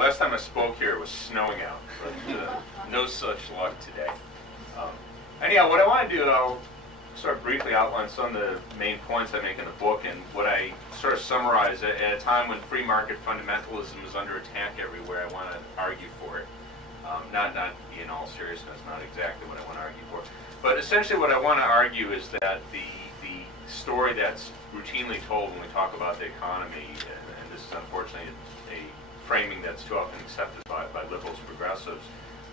last time I spoke here, it was snowing out, but no such luck today. Anyhow, what I want to do, I'll sort of briefly outline some of the main points I make in the book and what I sort of summarize at a time when free market fundamentalism is under attack everywhere. I want to argue for it. Not in all seriousness, not exactly what I want to argue for. But essentially what I want to argue is that the story that's routinely told when we talk about the economy, and this is unfortunately a framing that's too often accepted by liberals and progressives,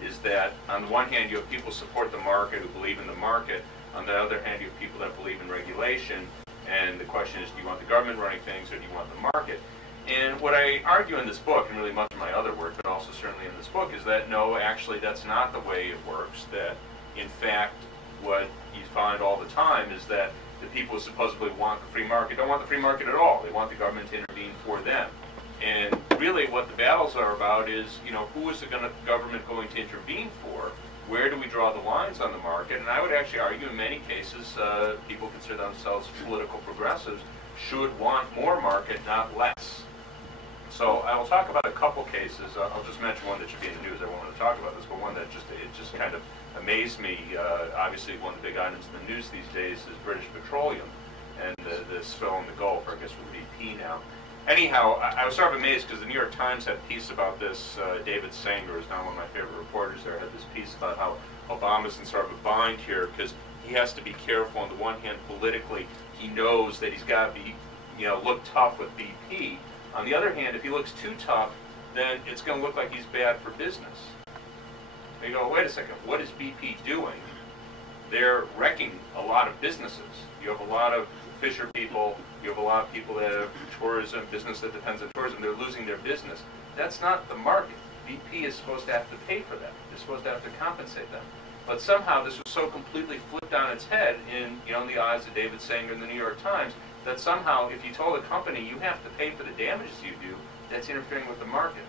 is that on the one hand you have people support the market who believe in the market, on the other hand you have people that believe in regulation, and the question is, do you want the government running things or do you want the market? And what I argue in this book, and really much of my other work, but also certainly in this book, is that no, actually that's not the way it works, that in fact what you find all the time is that the people who supposedly want the free market don't want the free market at all. They want the government to intervene for them. And really what the battles are about is, you know, who is the government going to intervene for? Where do we draw the lines on the market? And I would actually argue in many cases people consider themselves political progressives should want more market, not less. So I will talk about a couple cases. I'll just mention one that should be in the news. I won't want to talk about this, but one that it just kind of amazed me. Obviously, one of the big items in the news these days is British Petroleum and the spill in the Gulf, or I guess with BP now. Anyhow, I was sort of amazed because the New York Times had a piece about this. David Sanger is now one of my favorite reporters there, had this piece about how Obama's in sort of a bind here because he has to be careful. On the one hand, politically, he knows that he's got to be, you know, look tough with BP. On the other hand, if he looks too tough, then it's going to look like he's bad for business. And you go, wait a second, what is BP doing? They're wrecking a lot of businesses. You have a lot of fisher people, you have a lot of people that have tourism, business that depends on tourism, they're losing their business. That's not the market. BP is supposed to have to pay for that. They're supposed to have to compensate them. But somehow this was so completely flipped on its head in the eyes of David Sanger in the New York Times that somehow if you told a company you have to pay for the damages you do, that's interfering with the market.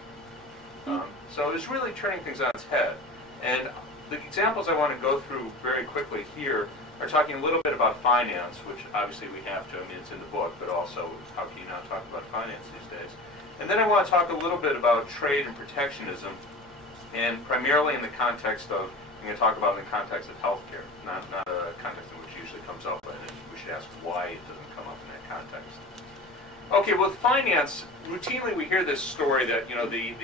So it's really turning things on its head. And the examples I want to go through very quickly here are talking a little bit about finance, which obviously we have to, I mean it's in the book, but also how can you not talk about finance these days? And then I want to talk a little bit about trade and protectionism, and primarily in the context of, I'm going to talk about in the context of healthcare, not a context in which it usually comes up, and we should ask why it doesn't come up in that context. Okay, with finance, routinely we hear this story that, you know, the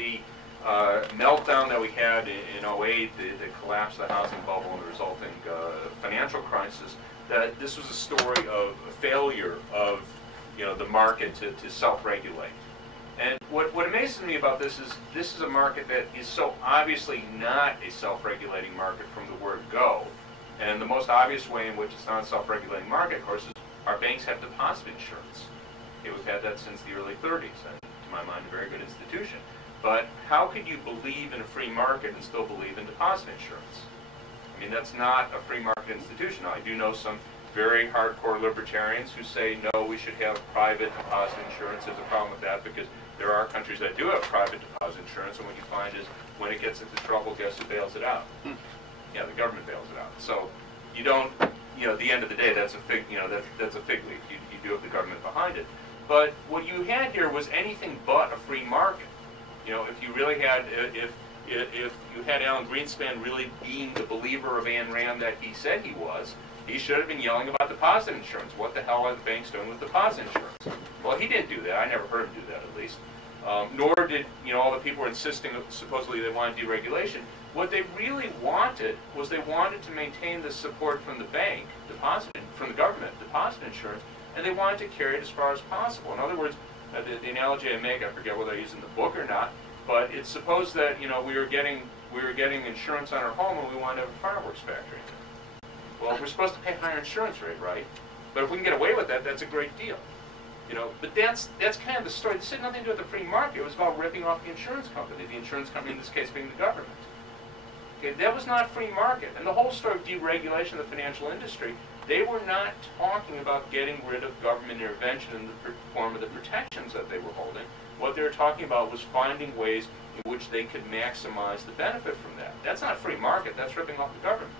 meltdown that we had in 08, the collapse of the housing bubble and the resulting financial crisis, that this was a story of a failure of, you know, the market to self-regulate. And what amazes me about this is a market that is so obviously not a self-regulating market from the word go. And the most obvious way in which it's not a self-regulating market, of course, is our banks have deposit insurance. Okay, we've had that since the early 30s, and to my mind, a very good institution. But how could you believe in a free market and still believe in deposit insurance? I mean, that's not a free market institution. Now, I do know some very hardcore libertarians who say, no, we should have private deposit insurance. There's a problem with that because there are countries that do have private deposit insurance, and what you find is when it gets into trouble, guess who bails it out? Yeah, the government bails it out. So you don't, you know, at the end of the day, that's a fig, you know, that's a fig leaf. You do have the government behind it. But what you had here was anything but a free market. You know, if you really had, if you had Alan Greenspan really being the believer of Ayn Rand that he said he was, he should have been yelling about deposit insurance. What the hell are the banks doing with deposit insurance? Well, he didn't do that. I never heard him do that, at least. Nor did, you know, all the people were insisting, supposedly they wanted deregulation. What they really wanted was they wanted to maintain the support from the bank, from the government, deposit insurance, and they wanted to carry it as far as possible. In other words, the analogy I make, I forget whether I use in the book or not, but it's supposed that, you know, we were getting insurance on our home and we wanted to have a fireworks factory. Well, we're supposed to pay a higher insurance rate, right? But if we can get away with that, that's a great deal. You know, but that's kind of the story. This had nothing to do with the free market. It was about ripping off the insurance company in this case being the government. Okay, that was not free market. And the whole story of deregulation of the financial industry, they were not talking about getting rid of government intervention in the form of the protections that they were holding. What they were talking about was finding ways in which they could maximize the benefit from that. That's not free market, that's ripping off the government.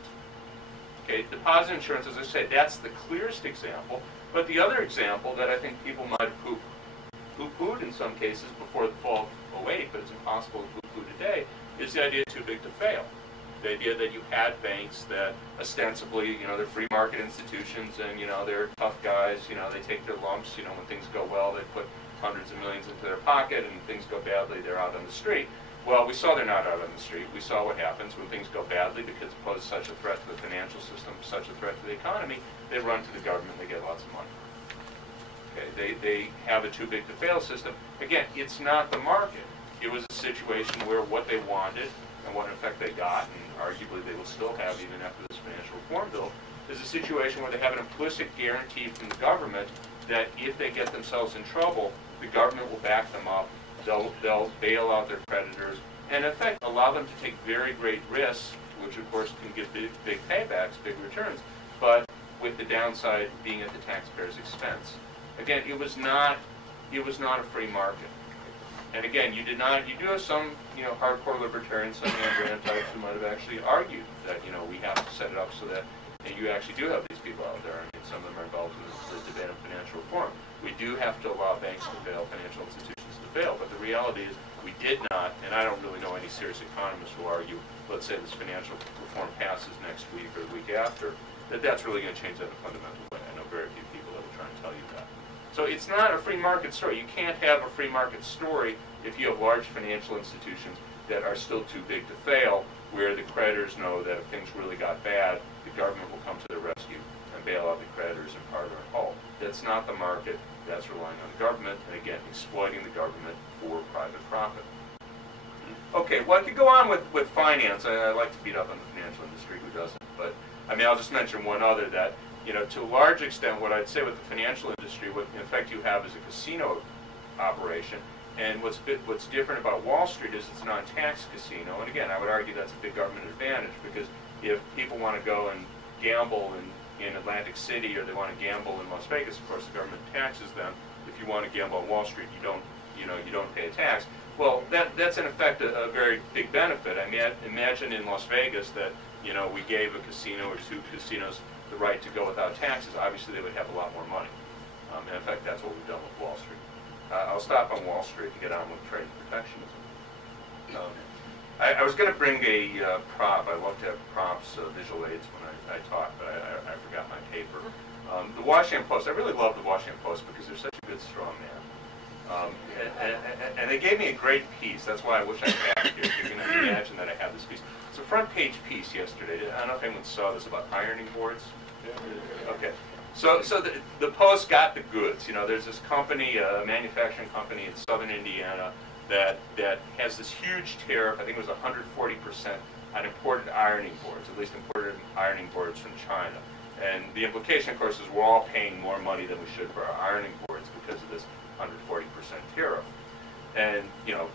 Okay, deposit insurance, as I said, that's the clearest example. But the other example that I think people might have poo-pooed in some cases before the fall of 1908, but it's impossible to include today, is the idea too big to fail. The idea that you had banks that ostensibly, they're free market institutions and, they're tough guys, they take their lumps, when things go well, they put hundreds of millions into their pocket, and things go badly, they're out on the street. Well, we saw they're not out on the street. We saw what happens when things go badly because it poses such a threat to the financial system, such a threat to the economy, they run to the government, they get lots of money. Okay, they have a too big to fail system. Again, it's not the market. It was a situation where what they wanted and what in effect they got, and arguably they will still have even after this financial reform bill, is a situation where they have an implicit guarantee from the government that if they get themselves in trouble, the government will back them up, they'll bail out their creditors, and in effect allow them to take very great risks, which of course can give big paybacks, big returns, but with the downside being at the taxpayer's expense. Again, it was not a free market. And again, you do have some, hardcore libertarians, some Andrean types who might have actually argued that, we have to set it up so that you actually do have these people out there. I mean, some of them are involved in the debate on financial reform. We do have to allow banks to fail, financial institutions to fail, but the reality is we did not, and I don't really know any serious economists who argue, let's say this financial reform passes next week or the week after, that's really going to change that in a fundamental way. I know very few people that will try and tell you that. So it's not a free market story. You can't have a free market story if you have large financial institutions that are still too big to fail, where the creditors know that if things really got bad, the government will come to their rescue and bail out the creditors in part or in whole. That's not the market. That's relying on the government, and again, exploiting the government for private profit. Okay, well, I could go on with finance. I like to beat up on the financial industry, who doesn't? But, I'll just mention one other that, to a large extent, what I'd say with the financial industry, what in effect you have is a casino operation. And what's different about Wall Street is it's a non-tax casino. And again, I would argue that's a big government advantage, because if people want to go and gamble in Atlantic City, or they want to gamble in Las Vegas, of course the government taxes them. If you want to gamble on Wall Street, you don't pay a tax. Well, that's in effect a very big benefit. I mean, imagine in Las Vegas that we gave a casino or two casinos the right to go without taxes. Obviously, they would have a lot more money. And in fact, that's what we've done with Wall Street. I'll stop on Wall Street and get on with trade protectionism. I was going to bring a prop. I love to have props, visual aids when I talk, but I forgot my paper. The Washington Post. I really love the Washington Post because they're such a good straw man. And they gave me a great piece. That's why I wish I had it here. You're going to imagine that I have this piece. It's a front page piece yesterday. I don't know if anyone saw this, about ironing boards. Okay. So the Post got the goods. There's this company, a manufacturing company in southern Indiana that has this huge tariff. I think it was 140% on imported ironing boards, at least imported ironing boards from China. And the implication, of course, is we're all paying more money than we should for our ironing boards because of this 140% tariff. And,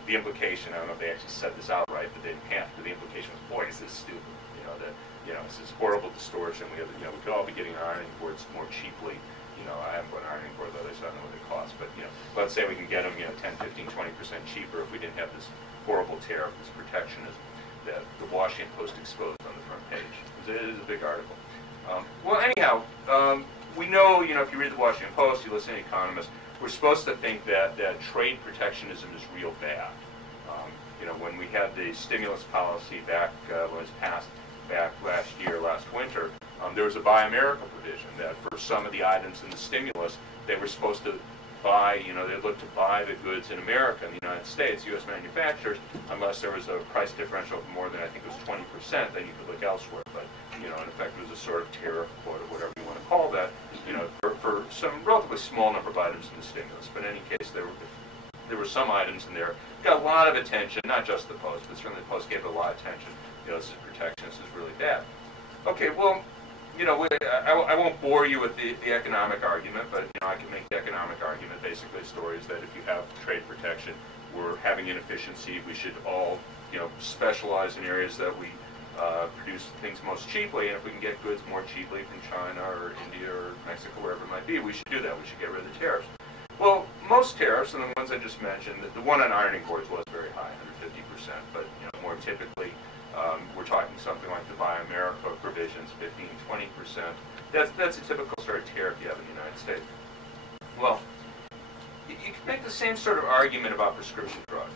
the implication, I don't know if they actually said this outright, but they didn't have to. The implication was, boy, is this stupid. It's this horrible distortion. We could all be getting our ironing boards more cheaply. I haven't bought an ironing board, though, so I don't know what they cost. But, let's say we can get them, 10, 15, 20% cheaper if we didn't have this horrible tariff, this protectionism that the Washington Post exposed on the front page. It is a big article. Well, anyhow, we know, if you read the Washington Post, you listen to economists, we're supposed to think that trade protectionism is real bad. When we had the stimulus policy back when it was passed back last winter, there was a Buy America provision that for some of the items in the stimulus, they were supposed to buy, they looked to buy the goods in America, in the United States, U.S. manufacturers, unless there was a price differential of more than, I think it was 20%, then you could look elsewhere. But, in effect, it was a sort of tariff quota, whatever you want to call that, for some relatively small number of items in the stimulus. But in any case, there were some items in there, got a lot of attention, not just the Post, but certainly the Post gave it a lot of attention. This is protection, this is really bad. Okay, well, I won't bore you with the economic argument, but I can make the economic argument. Basically, the story is that if you have trade protection, we're having inefficiency. We should all, specialize in areas that we produce things most cheaply, and if we can get goods more cheaply from China or India or Mexico, wherever it might be, we should do that. We should get rid of the tariffs. Well, most tariffs, and the ones I just mentioned, the one on ironing boards was very high, 150%, but more typically, we're talking something like the Buy America provisions, 15, 20%. That's a typical sort of tariff you have in the United States. Well, you can make the same sort of argument about prescription drugs.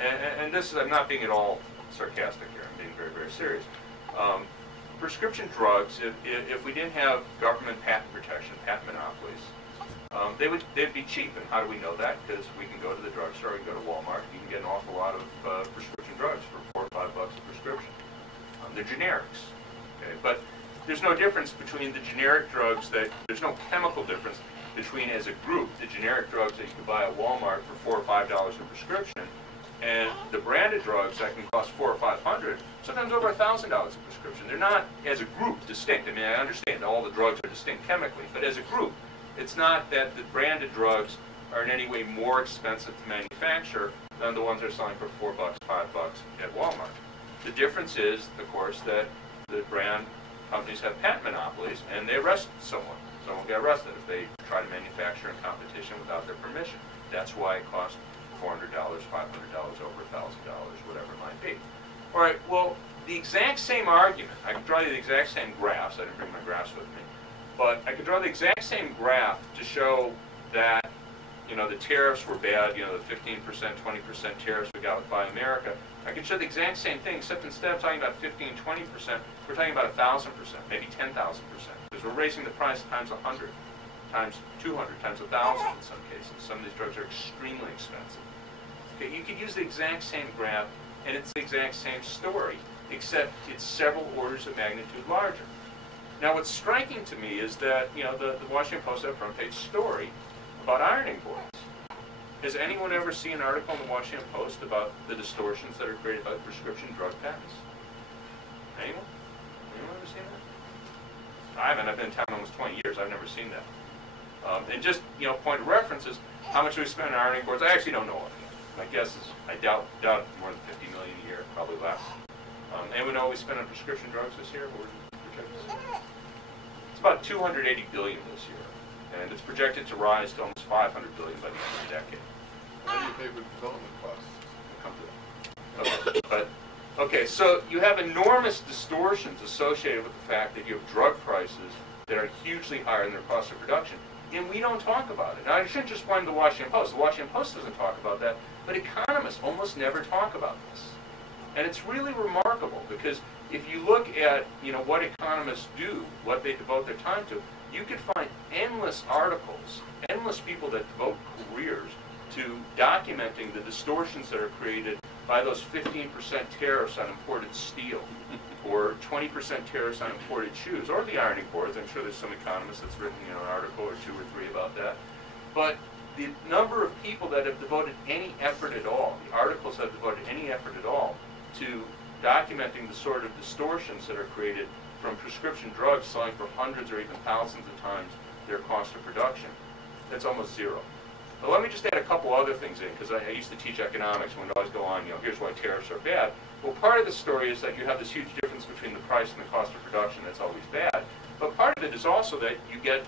and this is, I'm not being at all sarcastic here, I'm being very, very serious. Prescription drugs, if we didn't have government patent protection, patent monopolies, they'd be cheap. And how do we know that? Because we can go to the drugstore, we can go to Walmart, you can get an awful lot of prescription drugs for $4 or $5 a prescription. They're generics, okay? But there's no difference between the generic drugs there's no chemical difference between, as a group, the generic drugs that you can buy at Walmart for $4 or $5 a prescription, and the branded drugs that can cost $400 or $500, sometimes over $1,000 a prescription. They're not, as a group, distinct. I mean, I understand all the drugs are distinct chemically, but as a group, it's not that the branded drugs are in any way more expensive to manufacture than the ones that are selling for $4, $5 at Walmart. The difference is, of course, that the brand companies have patent monopolies, and they arrest someone. Someone will get arrested if they try to manufacture in competition without their permission. That's why it costs $400, $500, over $1,000, whatever it might be. All right, well, the exact same argument, I can draw you the exact same graphs. I didn't bring my graphs with me. But I could draw the exact same graph to show that, you know, the tariffs were bad, you know, the 15%, 20% tariffs we got with Buy America. I could show the exact same thing, except instead of talking about 15, 20%, we're talking about 1,000%, maybe 10,000%. Because we're raising the price times 100, times 200, times 1,000 in some cases. Some of these drugs are extremely expensive. Okay, you could use the exact same graph, and it's the exact same story, except it's several orders of magnitude larger. Now, what's striking to me is that, you know, the Washington Post had a front page story about ironing boards. Has anyone ever seen an article in the Washington Post about the distortions that are created by prescription drug patents? Anyone? Anyone ever seen that? I haven't. I've been in town almost 20 years. I've never seen that. And just, you know, point of reference is how much do we spend on ironing boards? I actually don't know offhand. My guess is I doubt more than $50 million a year, probably less. Anyone know what we spend on prescription drugs this year? It's about $280 billion this year, and it's projected to rise to almost $500 billion by the end of the decade. How do you pay for development costs? We'll come to that. Okay, so you have enormous distortions associated with the fact that you have drug prices that are hugely higher than their cost of production, and we don't talk about it. Now, I shouldn't just blame the Washington Post. The Washington Post doesn't talk about that, but economists almost never talk about this. And it's really remarkable, because if you look at, you know, what economists do, what they devote their time to, you could find endless articles, endless people that devote careers to documenting the distortions that are created by those 15% tariffs on imported steel, or 20% tariffs on imported shoes, or the ironing boards. I'm sure there's some economist that's written, you know, an article or two or three about that. But the number of people that have devoted any effort at all, the articles have devoted any effort at all to documenting the sort of distortions that are created from prescription drugs selling for hundreds or even thousands of times their cost of production, that's almost zero. But let me just add a couple other things in, because I used to teach economics and would always go on, you know, here's why tariffs are bad. Well, part of the story is that you have this huge difference between the price and the cost of production. That's always bad. But part of it is also that you get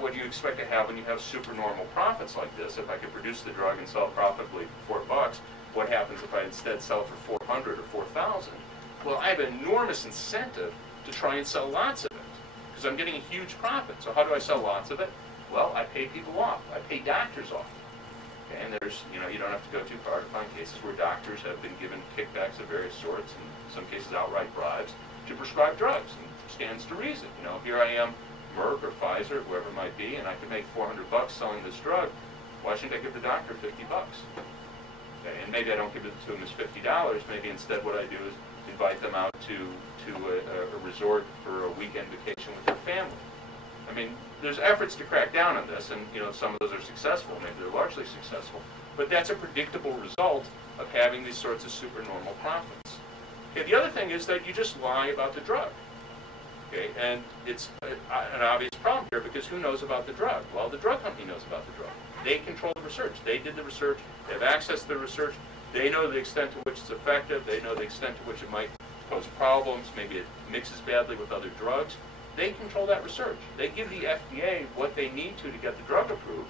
what you expect to have when you have supernormal profits like this. If I could produce the drug and sell it profitably for $4, what happens if I instead sell it for $400 or $4,000? Well, I have an enormous incentive to try and sell lots of it, because I'm getting a huge profit. So how do I sell lots of it? Well, I pay people off. I pay doctors off. Okay, and there's, you know, you don't have to go too far to find cases where doctors have been given kickbacks of various sorts, and in some cases outright bribes, to prescribe drugs. And it stands to reason. You know, here I am, Merck or Pfizer, whoever it might be, and I can make $400 selling this drug. Why shouldn't I give the doctor $50? Okay, and maybe I don't give it to them as $50. Maybe instead what I do is invite them out to a resort for a weekend vacation with their family. I mean, there's efforts to crack down on this, and, you know, some of those are successful, maybe they're largely successful, but that's a predictable result of having these sorts of supernormal profits. Okay, the other thing is that you just lie about the drug. Okay, and it's an obvious problem here, because who knows about the drug? Well, the drug company knows about the drug. They control the research. They did the research. They have access to the research. They know the extent to which it's effective. They know the extent to which it might pose problems. Maybe it mixes badly with other drugs. They control that research. They give the FDA what they need to get the drug approved.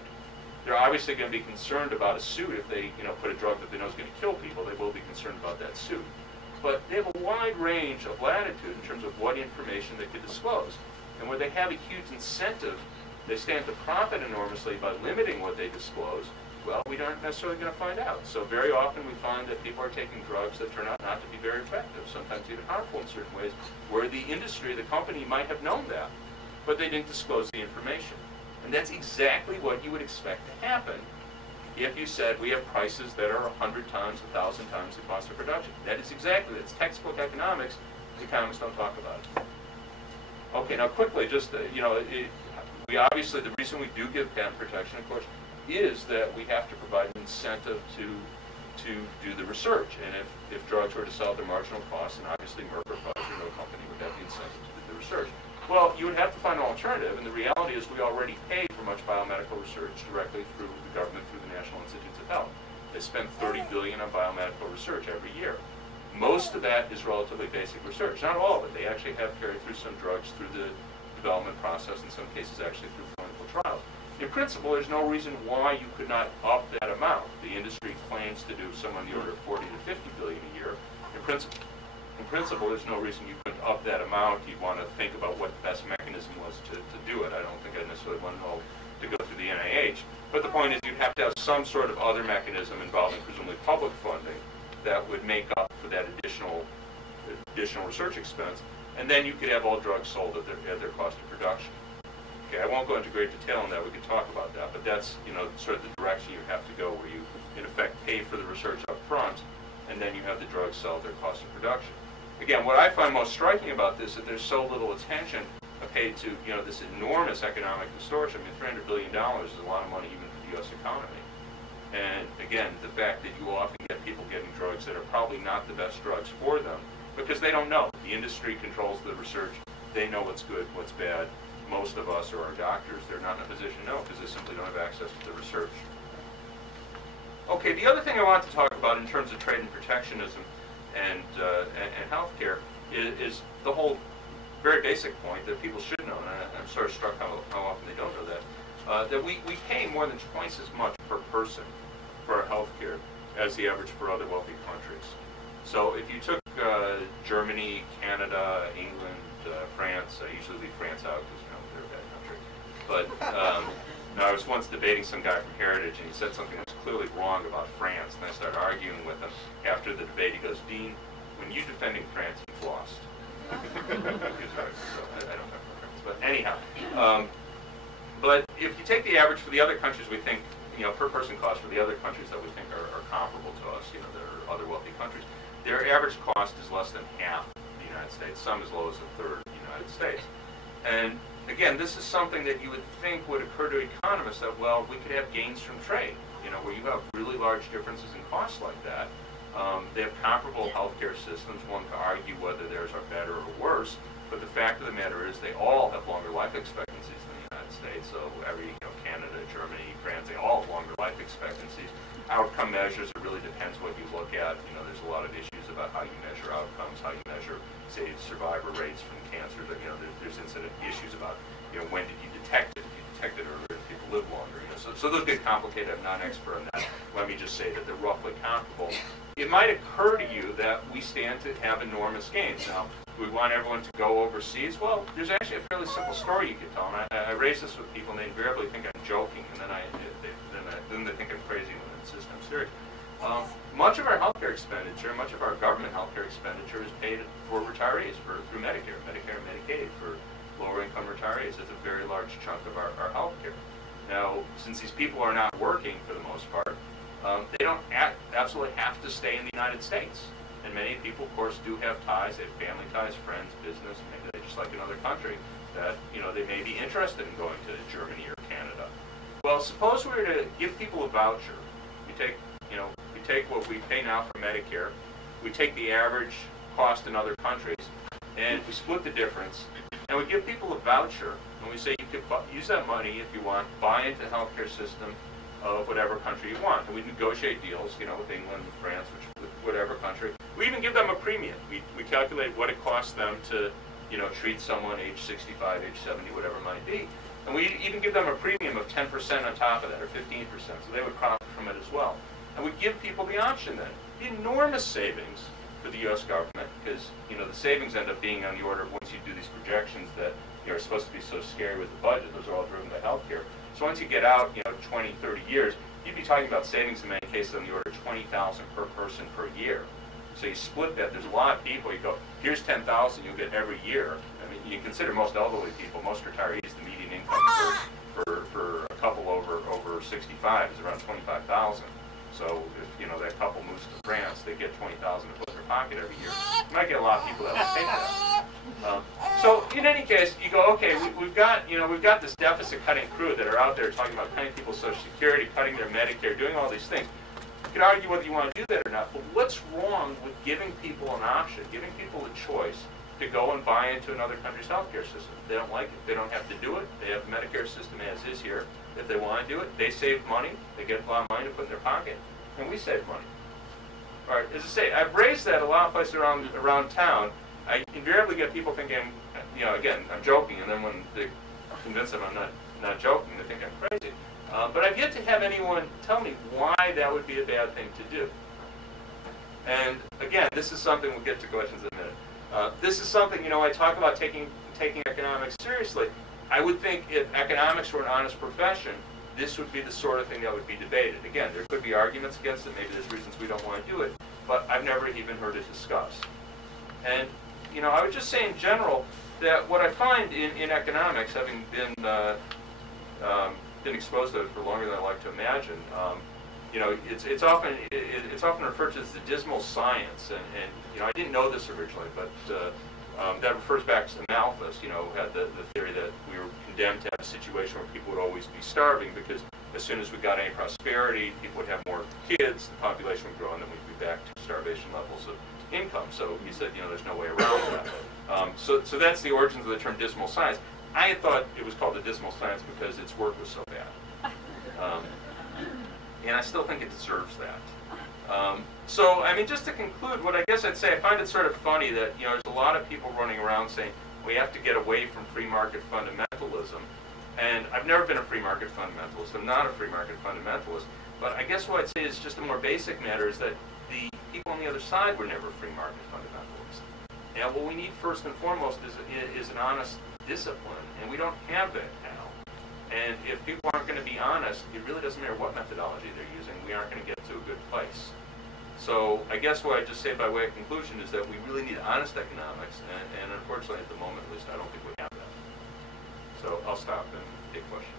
They're obviously going to be concerned about a suit if they, you know, put a drug that they know is going to kill people. They will be concerned about that suit. But they have a wide range of latitude in terms of what information they could disclose. And where they have a huge incentive, they stand to profit enormously by limiting what they disclose, Well, we aren't necessarily going to find out. So very often we find that people are taking drugs that turn out not to be very effective, sometimes even harmful in certain ways, where the industry, the company might have known that, but they didn't disclose the information. And that's exactly what you would expect to happen if you said we have prices that are 100 times, 1,000 times the cost of production. That is exactly, it's textbook economics. The economists don't talk about it. Okay, now quickly, just, we obviously, the reason we do give patent protection, of course, is that we have to provide an incentive to do the research. And if drugs were to sell at their marginal cost, and obviously Merck or Pfizer, no company would have the incentive to do the research. Well, you would have to find an alternative, and the reality is we already pay for much biomedical research directly through the government, through the National Institutes of Health. They spend $30 billion on biomedical research every year. Most of that is relatively basic research. Not all of it. They actually have carried through some drugs through the development process, in some cases actually through clinical trials. In principle, there's no reason why you could not up that amount. The industry claims to do somewhere in the order of 40 to 50 billion a year. In principle, there's no reason you couldn't up that amount. You'd want to think about what the best mechanism was to do it. I don't think I necessarily want to know to go through the NIH. But the point is you'd have to have some sort of other mechanism involving presumably public funding that would make up for that additional research expense. And then you could have all drugs sold at their cost of production. Okay, I won't go into great detail on that. We could talk about that. But that's, sort of the direction you have to go, where you, in effect, pay for the research up front, and then you have the drugs sell at their cost of production. Again, what I find most striking about this is that there's so little attention paid to, this enormous economic distortion. I mean, $300 billion is a lot of money even for the U.S. economy. And again, the fact that you often get people getting drugs that are probably not the best drugs for them, because they don't know. The industry controls the research. They know what's good, what's bad. Most of us, or our doctors, they're not in a position to know because they simply don't have access to the research. Okay, the other thing I want to talk about in terms of trade and protectionism and healthcare is the whole very basic point that people should know, and I'm sort of struck how often they don't know that, that we pay more than twice as much per person for our healthcare as the average for other wealthy countries. So if you took Germany, Canada, England, France, I usually leave France out because they're a bad country. But I was once debating some guy from Heritage, and he said something that was clearly wrong about France, and I started arguing with him. After the debate, he goes, "Dean, when you're defending France, you've lost." He's right, so I don't have preference. But anyhow, but if you take the average for the other countries we think, per person cost for the other countries that we think are comparable to us, there are other wealthy countries, their average cost is less than half the United States, some as low as a third of the United States. And again, this is something that you would think would occur to economists that, well, we could have gains from trade, where you have really large differences in costs like that. They have comparable healthcare systems. One could argue whether theirs are better or worse, but the fact of the matter is they all have longer life expectancies than the United States. So Canada, Germany, France, they all have longer life expectancies. Outcome measures, it really depends what you look at. There's a lot of issues about how you measure outcomes, how you measure, say, survivor rates from cancer. There's incident issues about, when did you detect it? If you detect it earlier, people live longer. So those get complicated. I'm not an expert on that. Let me just say that they're roughly comparable. It might occur to you that we stand to have enormous gains. Now, we want everyone to go overseas. Well, there's actually a fairly simple story you could tell. And I raise this with people, and they invariably think I'm joking, and then they think I'm crazy when I insist I'm serious. Much of our healthcare expenditure, much of our government healthcare expenditure is paid for retirees through Medicare and Medicaid for lower-income retirees. It's a very large chunk of our healthcare. Now, since these people are not working for the most part, they don't absolutely have to stay in the United States. And many people, of course, do have ties. They have family ties, friends, business. Maybe they just like another country that they may be interested in going to Germany or Canada. Well, suppose we were to give people a voucher. We take what we pay now for Medicare. We take the average cost in other countries, and we split the difference. And we give people a voucher, and we say you could use that money if you want, buy into the healthcare system of whatever country you want. And we negotiate deals, with England, with France, with whatever country. We even give them a premium. We calculate what it costs them to, treat someone age 65, age 70, whatever it might be. And we even give them a premium of 10% on top of that, or 15%, so they would profit from it as well. And we give people the option then. The enormous savings for the U.S. government, because, the savings end up being on the order of, once you do these projections that are supposed to be so scary with the budget, those are all driven by healthcare. So once you get out, 20, 30 years, you'd be talking about savings in many cases on the order of $20,000 per person per year. So you split that. There's a lot of people. You go, here's $10,000 you'll get every year. I mean, you consider most elderly people, most retirees, the median income for a couple over 65 is around $25,000. So if that couple moves to France, they get $20,000 to put in their pocket every year. You might get a lot of people that will take that. So in any case, you go, okay, we've got this deficit cutting crew that are out there talking about cutting people's Social Security, cutting their Medicare, doing all these things. You can argue whether you want to do that or not, but what's wrong with giving people an option, giving people a choice to go and buy into another country's healthcare system? If they don't like it, they don't have to do it. They have the Medicare system as is here. If they want to do it, they save money. They get a lot of money to put in their pocket, and we save money. All right, as I say, I've raised that a lot of places around town. I invariably get people thinking, again, I'm joking, and then when they convince them I'm not joking, they think I'm crazy. But I've yet to have anyone tell me why that would be a bad thing to do. And again, this is something, we'll get to questions in a minute. This is something, I talk about taking economics seriously. I would think if economics were an honest profession, this would be the sort of thing that would be debated. Again, there could be arguments against it. Maybe there's reasons we don't want to do it, but I've never even heard it discussed. And I would just say in general that what I find in economics, having been exposed to it for longer than I like to imagine, it's often referred to as the dismal science. And I didn't know this originally, but that refers back to Malthus. Had the theory that we were condemned to have a situation where people would always be starving because as soon as we got any prosperity, people would have more kids, the population would grow, and then we'd be back to starvation levels of income. So he said, there's no way around that. So that's the origins of the term dismal science. I thought it was called the dismal science because its work was so bad. And I still think it deserves that. So, just to conclude, what I guess I'd say, I find it sort of funny that, there's a lot of people running around saying, we have to get away from free market fundamentalism. And I've never been a free market fundamentalist. I'm not a free market fundamentalist. But I guess what I'd say is just a more basic matter is that the people on the other side were never free market fundamentalists. And what we need first and foremost is an honest discipline, and we don't have that now. And if people aren't going to be honest, it really doesn't matter what methodology they're using, we aren't going to get to a good place. So I guess what I just say by way of conclusion is that we really need honest economics, and unfortunately at the moment at least I don't think we have that. So I'll stop and take questions.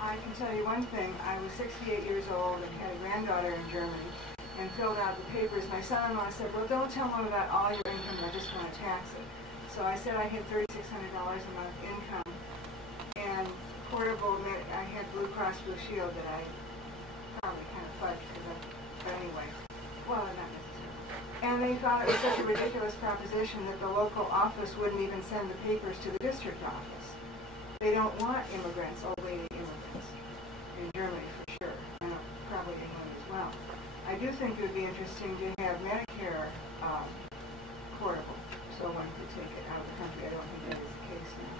I can tell you one thing. I was 68 years old and had a granddaughter in Germany and filled out the papers. My son-in-law said, well, don't tell them about all your income. I just want to tax it. So I said I had $3,600 a month income and portable, I had Blue Cross Blue Shield that I probably kind of fudged, but anyway, well, not necessarily. And they thought it was such a ridiculous proposition that the local office wouldn't even send the papers to the district office. They don't want immigrants, old lady immigrants, in Germany for sure, and probably England as well. I do think it would be interesting to have Medicare portable, so one could take it out of the country. I don't think that is the case now.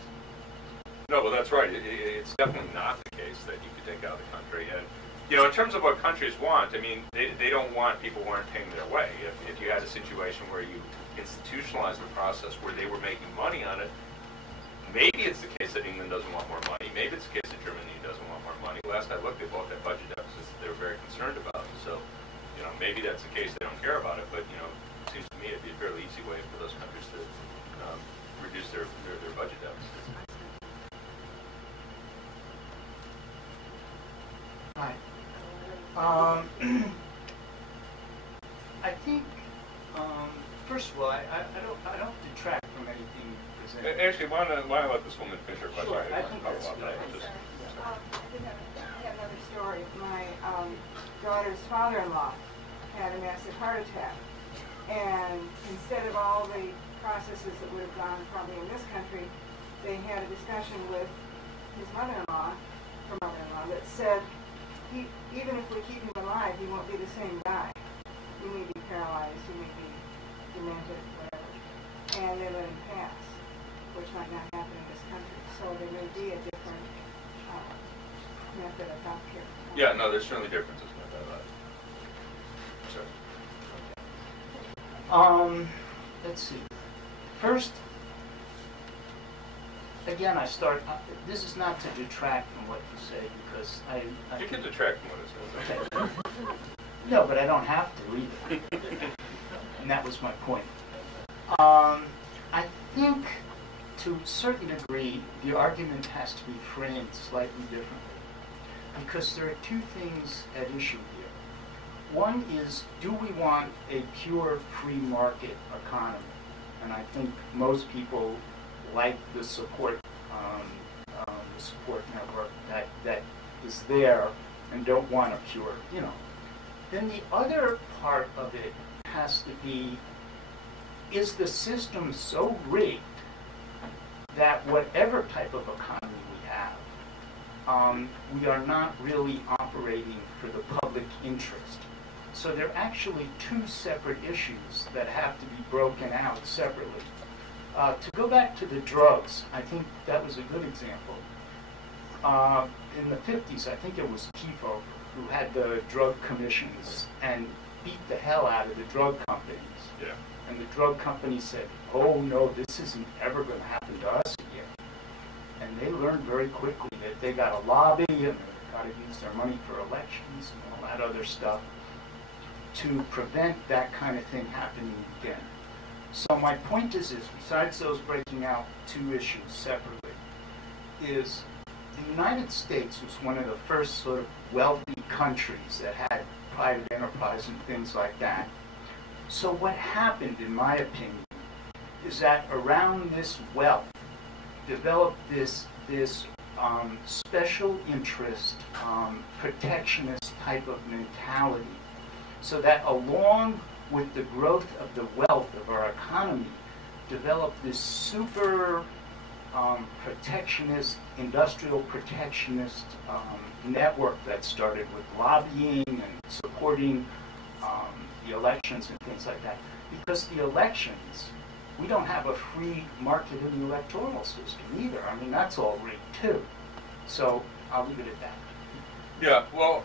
No, well, that's right. It's definitely not the case that you could take out of the country. And, in terms of what countries want, they don't want people who aren't paying their way. If you had a situation where you institutionalized the process where they were making money on it, maybe it's the case that England doesn't want more money. Maybe it's the case that Germany doesn't want more money. Last I looked, they both had budget deficits that they were very concerned about. So, maybe that's the case. They don't care about it. But, it seems to me it'd be a fairly easy way for those countries to reduce their budget deficits. Hi. I think, first of all, I don't detract from anything presented. Actually, why don't I let this woman finish her question? Sure, I think that's I have another story. My daughter's father-in-law had a massive heart attack, and instead of all the processes that would have gone probably in this country, they had a discussion with his mother-in-law, that said, even if we keep him alive, he won't be the same guy. He may be paralyzed, he may be demented, whatever, and they let him pass, which might not happen in this country. So there may be a different method of health care. Yeah, no, there's certainly differences with that. Let's see. First, again, this is not to detract from what you say, because I You can detract from what it says. Okay. No, but I don't have to either. And that was my point. I think, to a certain degree, the argument has to be framed slightly differently, because there are two things at issue here. One is, do we want a pure free market economy? And I think most people like the support network that is there and don't want a pure, Then the other part of it has to be, is the system so rigged that whatever type of economy we have, we are not really operating for the public interest? So there are actually two separate issues that have to be broken out separately. To go back to the drugs, I think that was a good example. In the 50s, I think it was Kifo who had the drug commissions and beat the hell out of the drug companies. Yeah. And the drug companies said, oh no, this isn't ever going to happen to us again. And they learned very quickly that they got to lobby and they've got to use their money for elections and all that other stuff to prevent that kind of thing happening again. So my point is besides those breaking out two issues separately, is the United States was one of the first sort of wealthy countries that had private enterprise and things like that. So what happened, in my opinion, is that around this wealth developed this special interest, protectionist type of mentality, so that along with the growth of the wealth of our economy, developed this super protectionist, industrial protectionist network that started with lobbying and supporting the elections and things like that. Because the elections, we don't have a free market in the electoral system either. I mean, that's all rigged too. So I'll leave it at that. Yeah, well,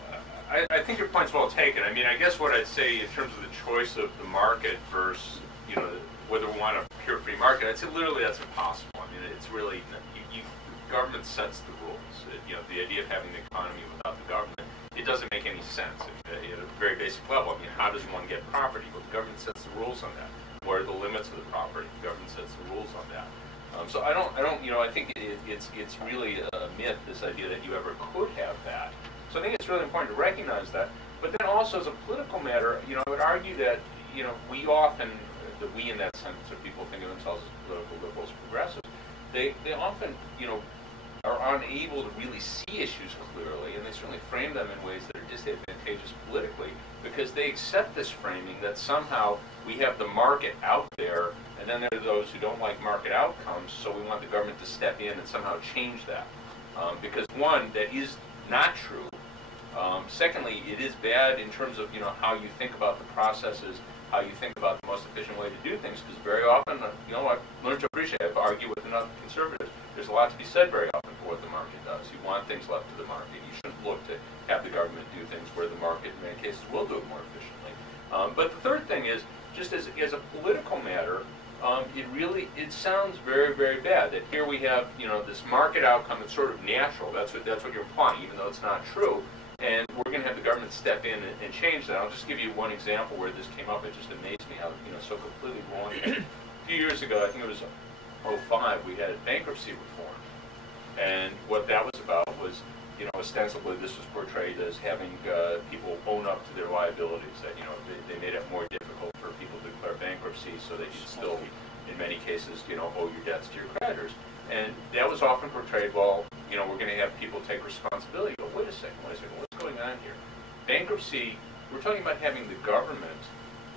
I think your point's well taken. I mean, I guess what I'd say in terms of the choice of the market versus, whether we want a pure free market, I'd say literally that's impossible. I mean, it's really, government sets the rules. The idea of having the economy without the government, it doesn't make any sense at a very basic level. I mean, how does one get property? Well, the government sets the rules on that. What are the limits of the property? The government sets the rules on that. So I think it's really a myth, this idea that you ever could have that. So I think it's really important to recognize that. But then also as a political matter, I would argue that, we often, we in that sense, of people think of themselves as political liberals, progressives, they often, are unable to really see issues clearly, and they certainly frame them in ways that are disadvantageous politically, because they accept this framing that somehow we have the market out there, and then there are those who don't like market outcomes, so we want the government to step in and somehow change that. Because one, that is not true. Secondly, it is bad in terms of how you think about the processes, how you think about the most efficient way to do things, because very often, I've learned to appreciate, I've argued with enough conservatives, there's a lot to be said very often for what the market does. You want things left to the market. You shouldn't look to have the government do things where the market, in many cases, will do it more efficiently. But the third thing is, just as a political matter, it sounds very, very bad that here we have, this market outcome that's sort of natural. That's what you're implying, even though it's not true. And we're going to have the government step in and change that. I'll just give you one example where this came up. It just amazed me how, so completely wrong. A few years ago, I think it was 2005, we had bankruptcy reform. And what that was about was, ostensibly this was portrayed as having people own up to their liabilities, that, they made it more difficult for people to declare bankruptcy so that you'd still, in many cases, owe your debts to your creditors. And that was often portrayed, well, we're going to have people take responsibility. But wait a second, what's going on here? Bankruptcy, we're talking about having the government,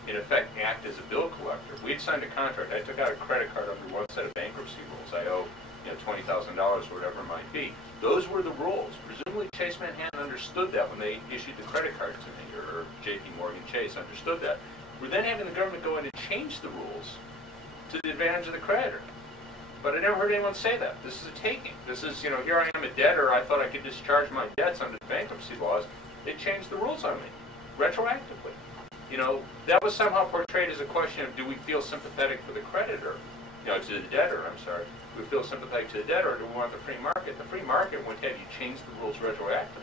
in effect, act as a bill collector. We'd signed a contract. I took out a credit card under one set of bankruptcy rules. I owe, $20,000 or whatever it might be. Those were the rules. Presumably Chase Manhattan understood that when they issued the credit card to me, or J.P. Morgan Chase understood that. We're then having the government go in and change the rules to the advantage of the creditor. But I never heard anyone say that. This is a taking. This is, here I am a debtor. I thought I could discharge my debts under the bankruptcy laws. They changed the rules on me, retroactively. that was somehow portrayed as a question of, do we feel sympathetic for the creditor, to the debtor, I'm sorry. Do we feel sympathetic to the debtor, or do we want the free market? The free market would have you change the rules retroactively.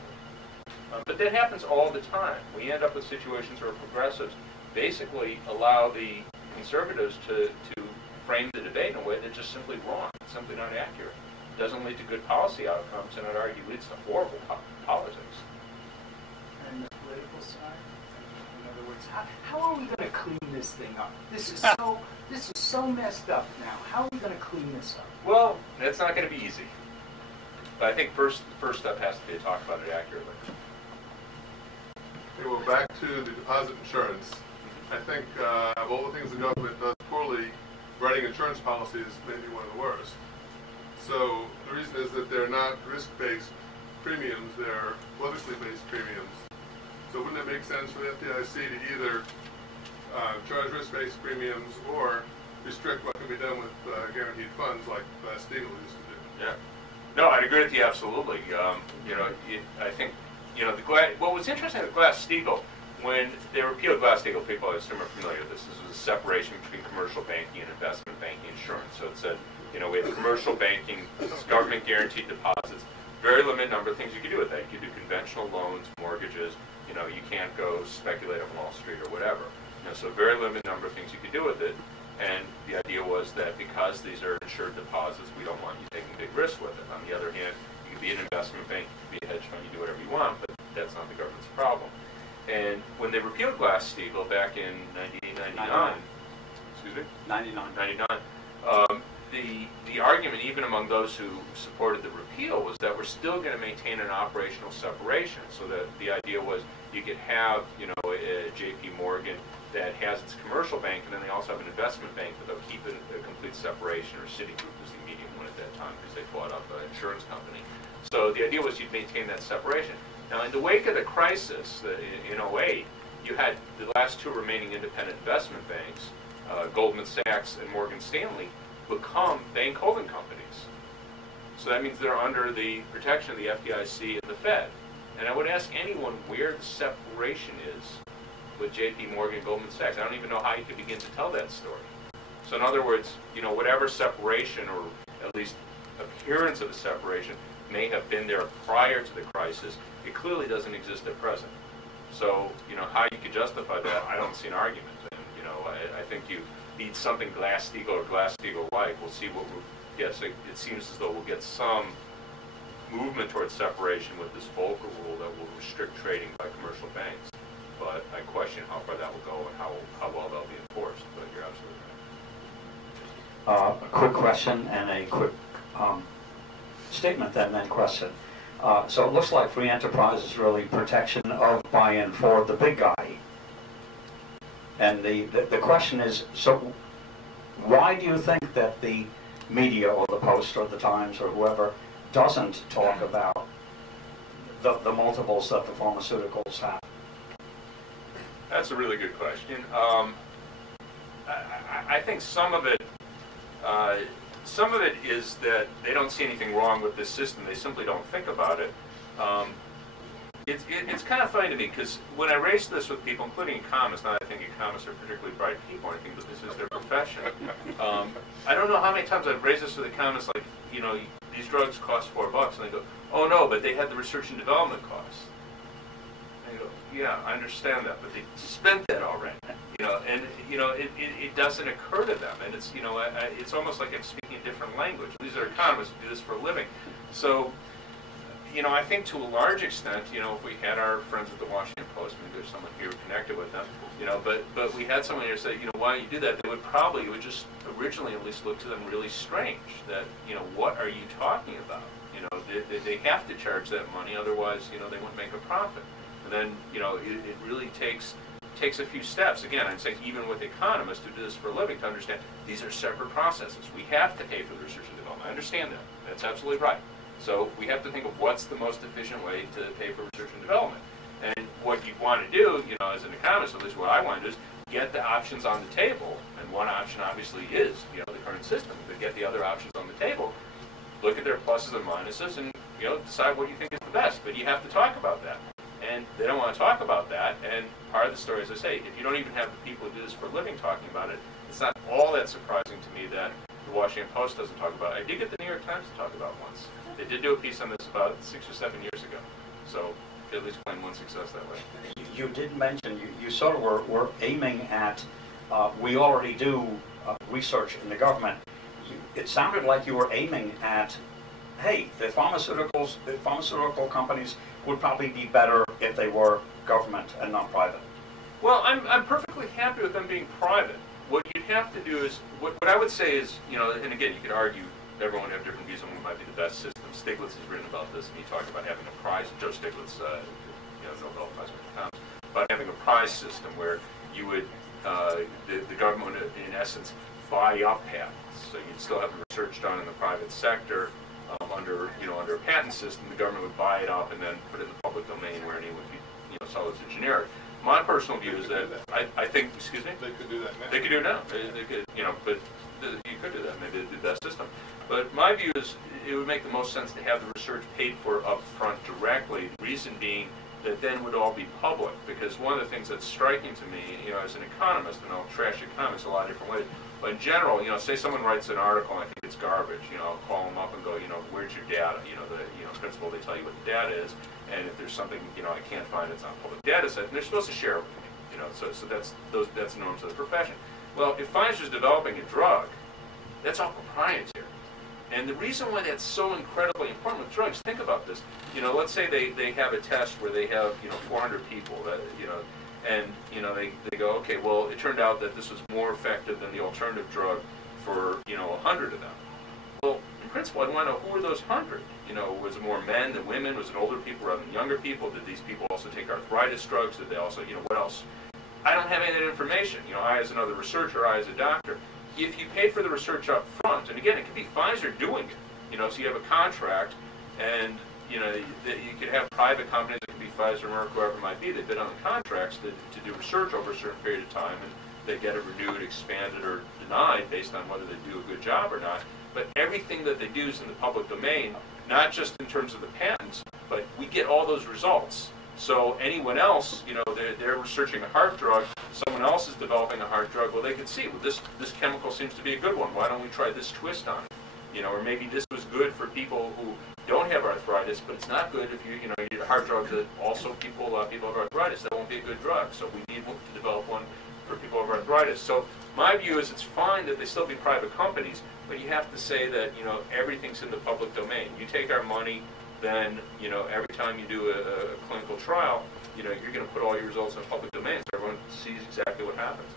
But that happens all the time. We end up with situations where progressives basically allow the conservatives to frame the debate in a way that's just simply wrong. It's simply not accurate. It doesn't lead to good policy outcomes, and I'd argue leads to horrible politics. And the political side? In other words, how are we going to clean this thing up? This is so messed up now. How are we going to clean this up? Well, it's not going to be easy. But I think first step has to be to talk about it accurately. Okay, well, back to the deposit insurance. I think of all the things the government does poorly, writing insurance policies may be one of the worst. So the reason is that they're not risk-based premiums, they're politically based premiums. So wouldn't it make sense for the FDIC to either charge risk-based premiums or restrict what can be done with guaranteed funds like Glass-Steagall used to do? Yeah. No, I'd agree with you absolutely. I think, what was interesting with Glass-Steagall, when they repealed Glass-Steagall, people I assume are familiar with this. This was a separation between commercial banking and investment banking insurance. So it said, we have commercial banking, government guaranteed deposits, very limited number of things you can do with that. You can do conventional loans, mortgages, you can't go speculate on Wall Street or whatever. So a very limited number of things you can do with it. And the idea was that because these are insured deposits, we don't want you taking big risks with it. On the other hand, you can be an investment bank, you can be a hedge fund, you do whatever you want, but that's not the government's problem. And when they repealed Glass-Steagall back in 1999, excuse me? 99. The argument, even among those who supported the repeal, was that we're still going to maintain an operational separation. So that the idea was you could have, a J.P. Morgan that has its commercial bank, and then they also have an investment bank, but they'll keep it a complete separation, or Citigroup was the medium one at that time because they bought up an insurance company. So the idea was you'd maintain that separation. Now, in the wake of the crisis in 2008, you had the last two remaining independent investment banks, Goldman Sachs and Morgan Stanley, become bank holding companies. So that means they're under the protection of the FDIC and the Fed. And I would ask anyone where the separation is with J.P. Morgan and Goldman Sachs. I don't even know how you could begin to tell that story. So in other words, whatever separation, or at least appearance of a separation, may have been there prior to the crisis, it clearly doesn't exist at present. So, how you could justify that, I don't see an argument. And, I think you need something Glass-Steagall or Glass-Steagall-like. We'll see what we'll get. So it seems as though we'll get some movement towards separation with this Volcker rule that will restrict trading by commercial banks. But I question how far that will go and how well they'll be enforced. But you're absolutely right. A quick question and a quick statement, then question. So it looks like free enterprise is really protection of buy-in for the big guy. And the question is, so why do you think that the media or the Post or the Times or whoever doesn't talk about the multiples that the pharmaceuticals have? That's a really good question. I think some of it is that they don't see anything wrong with this system. They simply don't think about it. It's kind of funny to me because when I raise this with people, including economists, not that I think economists are particularly bright people or anything, but this is their profession. I don't know how many times I've raised this with economists, like, these drugs cost $4, and they go, oh no, but they had the research and development costs. And I go, yeah, I understand that, but they spent that already. It doesn't occur to them, and it's almost like I'm speaking a different language. These are economists who do this for a living. So, I think to a large extent, if we had our friends at the Washington Post, maybe there's someone here connected with them, but we had someone here say, why don't you do that? It would just originally at least look to them really strange that, what are you talking about? They have to charge that money, otherwise, they wouldn't make a profit. And then, it really takes a few steps. Again, I'd say even with economists who do this for a living to understand these are separate processes. We have to pay for the research and development. I understand that. That's absolutely right. So we have to think of what's the most efficient way to pay for research and development. And what you want to do, as an economist, at least what I want to do is get the options on the table. And one option obviously is, the current system. But get the other options on the table, look at their pluses and minuses, and decide what you think is the best. But you have to talk about that. And they don't want to talk about that. And part of the story, as I say, if you don't even have the people who do this for a living talking about it, it's not all that surprising to me that the Washington Post doesn't talk about it. I did get the New York Times to talk about it once. They did do a piece on this about 6 or 7 years ago. So at least claim one success that way. You did mention, you sort of were aiming at, we already do research in the government. It sounded like you were aiming at, hey, the pharmaceutical companies would probably be better if they were government and not private. Well, I'm perfectly happy with them being private. What you'd have to do is, what I would say is, you know, and again, you could argue, everyone would have different views on what might be the best system. Stiglitz has written about this, and he talked about having a prize, Joe Stiglitz, Nobel Prize winner, about having a prize system where you would, the government would, in essence, buy up patents. So you'd still have the research done in the private sector under a patent system. The government would buy it up and then put it in the public domain where anyone could, sell it as a generic. My personal view is that I think, excuse me? They could do that now. They could do it now. They could, but you could do that. Maybe they'd do that system. But my view is it would make the most sense to have the research paid for up front directly. The reason being that then would all be public. Because one of the things that's striking to me, as an economist, and I'll trash economics a lot of different ways, but in general, say someone writes an article and I think it's garbage, I'll call them up and go, where's your data? The principle, they tell you what the data is, and if there's something, I can't find it's on a public data set, and they're supposed to share it with me, so that's norms of the profession. Well, if Pfizer's developing a drug, that's all proprietary. And the reason why that's so incredibly important with drugs, think about this. Let's say they have a test where they have, 400 people that, and, they go, okay, well, it turned out that this was more effective than the alternative drug for, 100 of them. Well, in principle, I'd want to know who are those 100? Was it more men than women? Was it older people rather than younger people? Did these people also take arthritis drugs? Did they also, what else? I don't have any of that information. I, as another researcher, I, as a doctor, if you paid for the research up front, and again, it could be Pfizer doing it, so you have a contract, and, you could have private companies, it could be Pfizer, Merck, whoever it might be, they bid on the contracts to do research over a certain period of time, and they get it renewed, expanded, or denied based on whether they do a good job or not. But everything that they do is in the public domain, not just in terms of the patents, but we get all those results. So anyone else, they're researching a heart drug, someone else is developing a heart drug, well, they could see, well, this chemical seems to be a good one. Why don't we try this twist on it? Or maybe this was good for people who don't have arthritis, but it's not good if you need a heart drug that also people have arthritis. That won't be a good drug. So we need to develop one for people who have arthritis. So my view is it's fine that they still be private companies, but you have to say that, everything's in the public domain. You take our money, then, every time you do a clinical trial, you're going to put all your results in the public domain so everyone sees exactly what happens.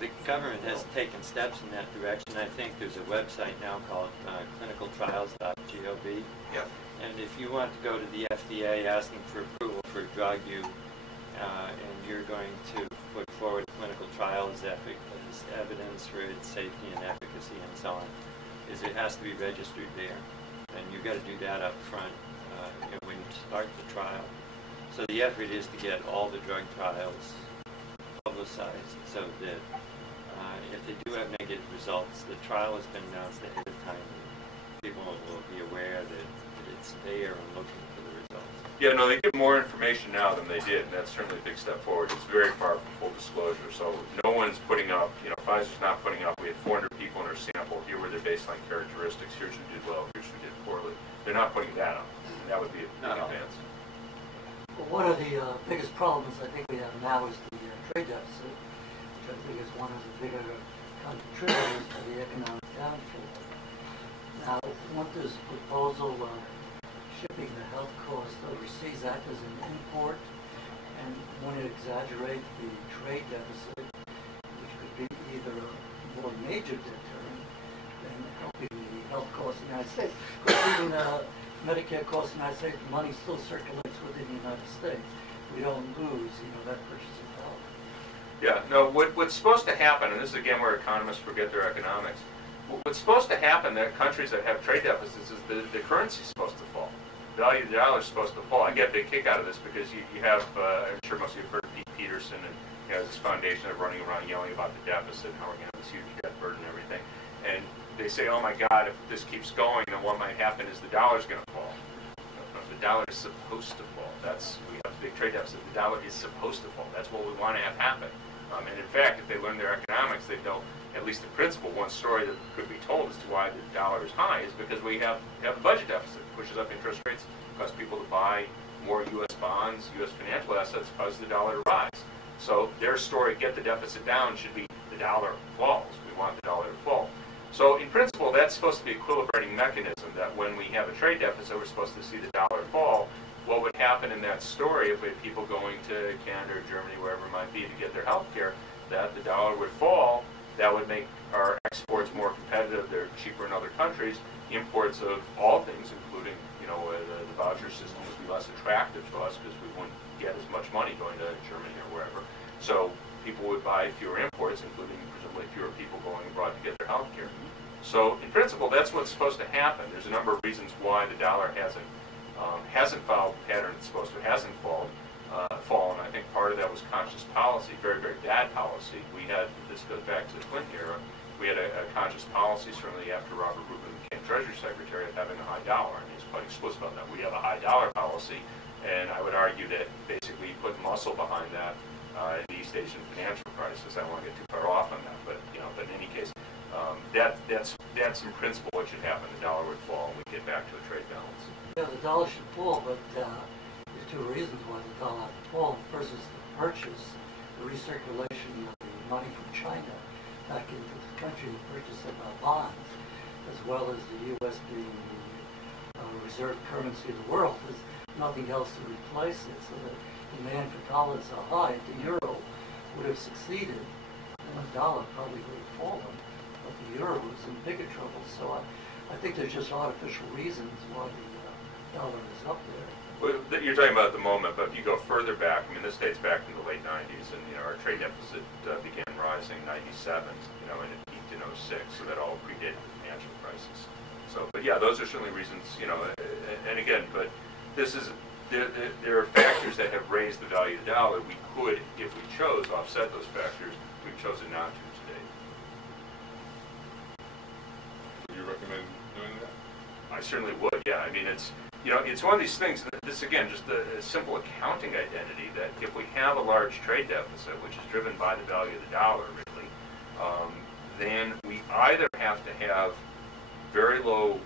The government has taken steps in that direction. I think there's a website now called clinicaltrials.gov. Yep. And if you want to go to the FDA asking for approval for a drug, and you're going to put forward clinical trials as evidence for its safety and efficacy and so on, it has to be registered there. And you've got to do that up front when you start the trial. So the effort is to get all the drug trials publicized so that if they do have negative results, the trial has been announced ahead of time. People will be aware that it's there and looking for the results. Yeah, no, they give more information now than they did, and that's certainly a big step forward. It's very far from full disclosure, so no one's putting up, Pfizer's not putting up, we had 400 people in our sample, here were their baseline characteristics, here's who did well, here's who did poorly. They're not putting that up, and that would be a big advance. Well, one of the biggest problems I think we have now is the trade deficit, which I think is one of the bigger contributors to the economic downfall. Now, won't this proposal shipping the health costs overseas act as an import, and won't it exaggerate the trade deficit, which could be either a more major deterrent than helping the health costs in the United States? Because even Medicare costs in the United States, money still circulates within the United States. We don't lose, that purchasing power. Yeah, no, what's supposed to happen, and this is again where economists forget their economics, what's supposed to happen, that countries that have trade deficits, is the currency's supposed to fall. The value of the dollar is supposed to fall. I get a big kick out of this because you have, I'm sure most of you have heard of Pete Peterson, and he has this foundation of running around yelling about the deficit and how we're going to have this huge debt burden and everything. And they say, oh my God, if this keeps going, then what might happen is the dollar's going to fall. The dollar is supposed to fall. we have a big trade deficit. The dollar is supposed to fall. That's what we want to have happen. And in fact, if they learn their economics, they know, at least in principle, one story that could be told as to why the dollar is high is because we have a budget deficit, pushes up interest rates, causes people to buy more U.S. bonds, U.S. financial assets, causes the dollar to rise. So their story, get the deficit down, should be the dollar falls. We want the dollar to fall. So in principle, that's supposed to be an equilibrating mechanism, that when we have a trade deficit, we're supposed to see the dollar fall. What would happen in that story if we had people going to Canada or Germany, wherever it might be, to get their health care, that the dollar would fall. That would make our exports more competitive. They're cheaper in other countries. Imports of all things, including, the voucher system, would be less attractive to us because we wouldn't get as much money going to Germany or wherever. So people would buy fewer imports, including presumably fewer people going abroad to get their health care. So in principle, that's what's supposed to happen. There's a number of reasons why the dollar hasn't followed the pattern it's supposed to, hasn't fallen. I think part of that was conscious policy, very, very bad policy. This goes back to the Clinton era, we had a conscious policy, certainly after Robert Rubin became Treasury Secretary, of having a high dollar, and he's quite explicit about that. We have a high dollar policy, and I would argue that basically he put muscle behind that in the East Asian financial crisis. I don't want to get too far off on that, but in any case, that's in principle what should happen. The dollar would fall, and we get back to a trade balance. Yeah, the dollar should fall, but there's two reasons why the dollar should fall. First is the purchase, the recirculation of the money from China back into the country, the purchase of bonds, as well as the U.S. being the reserve currency of the world. There's nothing else to replace it, so the demand for dollars are high. If the euro would have succeeded, then the dollar probably would have fallen, but the euro was in bigger trouble. So I think there's just artificial reasons why the dollar is up there. Well, you're talking about at the moment, but if you go further back, this dates back to the late 90s, and our trade deficit began rising in 97, and it peaked in 06, so that all predated the financial crisis. So, but yeah, those are certainly reasons, and again, but this is, there are factors that have raised the value of the dollar. We could, if we chose, offset those factors. We've chosen not to today. Would you recommend doing that? I certainly would, yeah. It's one of these things, this again, just a simple accounting identity, that if we have a large trade deficit, which is driven by the value of the dollar, really, then we either have to have very low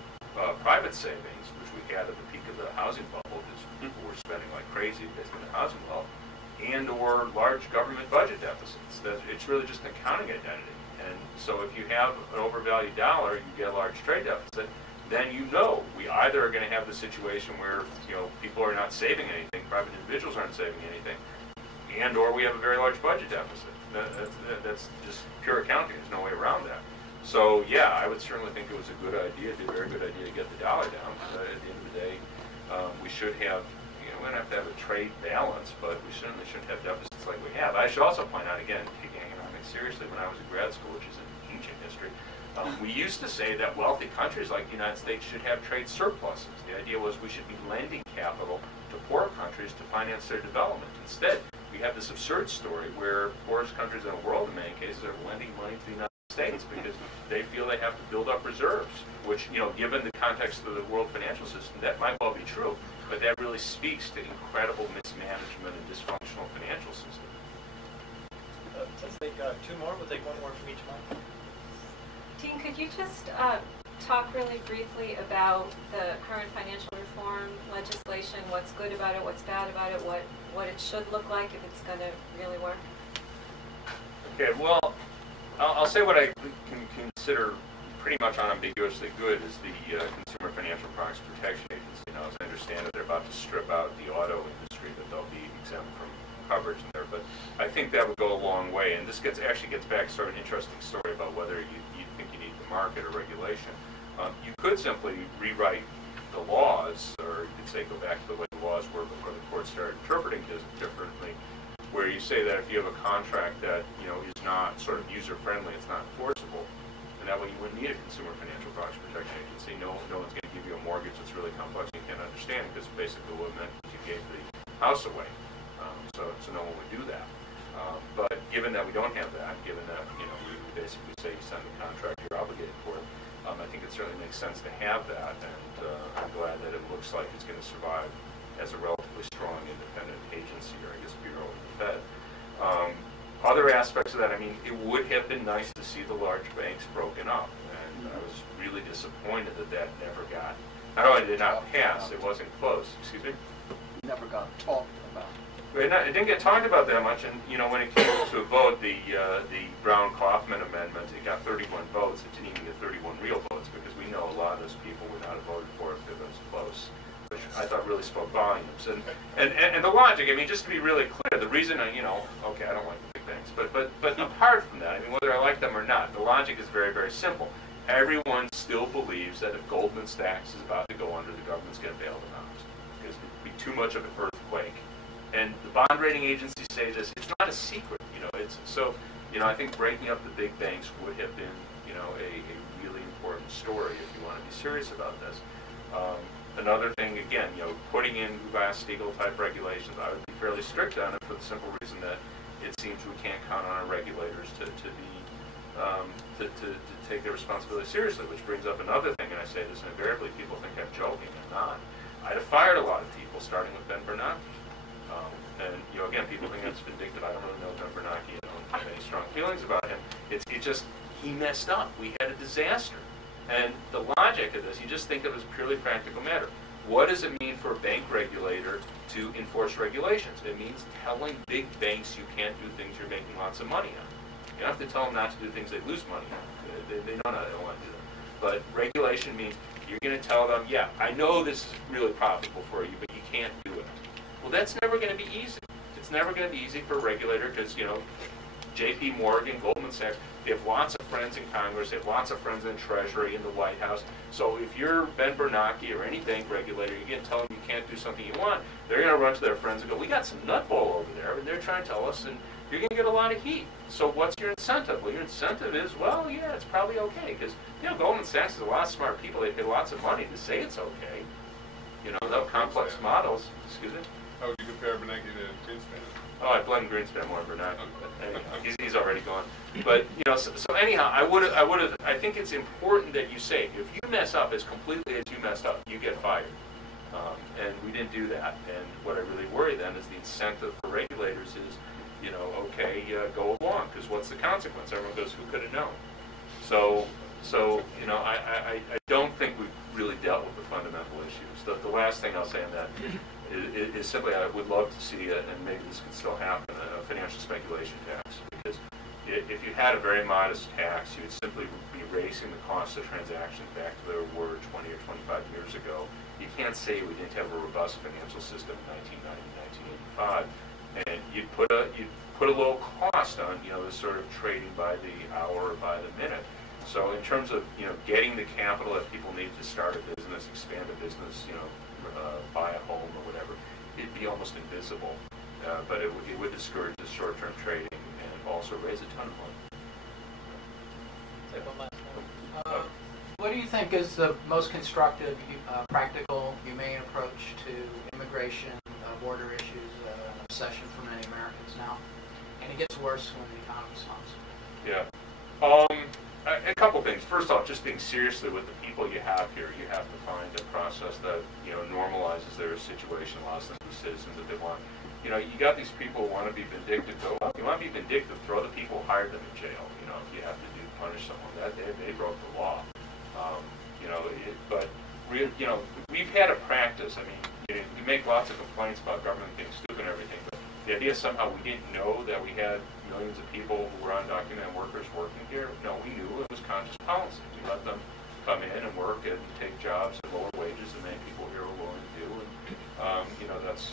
private savings, which we had at the peak of the housing bubble, because people were spending like crazy basically in the housing bubble, and or large government budget deficits. It's really just an accounting identity. And so if you have an overvalued dollar, you get a large trade deficit, then we either are going to have the situation where people are not saving anything, private individuals aren't saving anything, and or we have a very large budget deficit. That's just pure accounting. There's no way around that. So yeah, I would certainly think it was a good idea, a very good idea to get the dollar down. At the end of the day, we should have, we don't have to have a trade balance, but we certainly shouldn't have deficits like we have. I should also point out, again, taking economics seriously, when I was in grad school, which is an ancient history, we used to say that wealthy countries like the United States should have trade surpluses. The idea was we should be lending capital to poorer countries to finance their development. Instead, we have this absurd story where poorest countries in the world, in many cases, are lending money to the United States because they feel they have to build up reserves, which, given the context of the world financial system, that might well be true, but that really speaks to incredible mismanagement and dysfunctional financial system. Let's take two more. We'll take one more from each mic. Dean, could you just talk really briefly about the current financial reform legislation, what's good about it, what's bad about it, what it should look like if it's going to really work? Okay, well, I'll say what I can consider pretty much unambiguously good is the Consumer Financial Products Protection Agency. Now, as I understand it, they're about to strip out the auto industry, that they'll be exempt from coverage in there, but I think that would go a long way, and this actually gets back to sort of an interesting story about whether you think you need the market or regulation. You could simply rewrite the laws, or you could say go back to the way the laws were before the court started interpreting this differently, where you say that if you have a contract that is not sort of user-friendly, it's not enforceable, and that way you wouldn't need a Consumer Financial Products Protection Agency. No one's going to give you a mortgage that's really complex and you can't understand, because basically what it meant was you gave the house away. So no one would do that. But given that we don't have that, given that we basically say you sign the contract, you're obligated for it, I think it certainly makes sense to have that, and I'm glad that it looks like it's going to survive as a relatively relatively strong independent agency, or I guess Bureau of the Fed. Other aspects of that, I mean, it would have been nice to see the large banks broken up, and I was really disappointed that that never got. Not only did it not pass, it wasn't close. Excuse me? Never got talked about. It didn't get talked about that much, and you know, when it came to a vote, the Brown-Kaufman amendment, it got 31 votes. It didn't even get 31 real votes, because we know a lot of those people would not have voted for it if it was close, which I thought really spoke volumes. And the logic, I mean, just to be really clear, the reason I don't like the big banks, but apart from that, I mean, whether I like them or not, the logic is very, very simple. Everyone still believes that if Goldman Sachs is about to go under, the government's going to bail them out, because it would be too much of an earthquake. And the bond rating agencies say this. It's not a secret, you know. It's so, you know, I think breaking up the big banks would have been, you know, a really important story if you want to be serious about this. Another thing, again, you know, putting in Glass-Steagall type regulations, I would be fairly strict on it for the simple reason that it seems we can't count on our regulators to take their responsibility seriously, which brings up another thing, and I say this invariably, people think I'm joking, I'm not. I'd have fired a lot of people, starting with Ben Bernanke. And, you know, again, people think that's vindictive. I don't really know Ben Bernanke. I don't have any strong feelings about him. It just, he messed up. We had a disaster. And the logic of this, you just think of it as purely practical matter. What does it mean for a bank regulator to enforce regulations? It means telling big banks you can't do things you're making lots of money on. You don't have to tell them not to do things they lose money on. They know they don't want to do them. But regulation means you're going to tell them, yeah, I know this is really profitable for you, but you can't do it. Well, that's never going to be easy. It's never going to be easy for a regulator because, you know, J.P. Morgan, Goldman Sachs, they have lots of friends in Congress, they have lots of friends in Treasury, in the White House. So if you're Ben Bernanke or any bank regulator, you're going to tell them you can't do something you want, they're going to run to their friends and go, we got some nutball over there, and they're trying to tell us, and you're going to get a lot of heat. So what's your incentive? Well, your incentive is, well, yeah, it's probably okay, because, you know, Goldman Sachs is a lot of smart people. They pay lots of money to say it's okay. You know, without complex models. Excuse me? How would you compare Bernanke to Greenspan? Oh, I blame Greenspan more than Bernanke, but anyhow, he's already gone. But you know, so anyhow, I think it's important that you say, if you mess up as completely as you messed up, you get fired. And we didn't do that. And what I really worry then is the incentive for regulators is, you know, okay, go along, because what's the consequence? Everyone goes, who could have known? So you know, I don't think we've really dealt with the fundamental issues. The last thing I'll say on that is simply I would love to see, and maybe this could still happen, a financial speculation tax. Because if you had a very modest tax, you would simply be raising the cost of transactions back to where we were 20 or 25 years ago. You can't say we didn't have a robust financial system in 1990, 1985. And you'd put a little cost on, you know, this sort of trading by the hour or by the minute. So in terms of, you know, getting the capital that people need to start a business, expand a business, you know, buy a home or whatever, it'd be almost invisible. But it would discourage the short-term trading and also raise a ton of money. Take one last one. What do you think is the most constructive, practical, humane approach to immigration, border issues, an obsession for many Americans now? And it gets worse when the economy slumps. Yeah. A couple things. First off, just being seriously with the people you have here, you have to find a process that, you know, normalizes their situation, allows them to be citizens if they want. You know, you got these people who want to be vindictive. Go, well, if you want to be vindictive, throw the people who hired them in jail. You know, if you have to punish someone, that they broke the law. You know, you know, we've had a practice. I mean, we make lots of complaints about government being stupid and everything, but the idea somehow we didn't know that we had millions of people who were undocumented workers working here. No, we knew it was conscious policy. We let them come in and work and take jobs at lower wages than many people here are willing to do, and you know, that's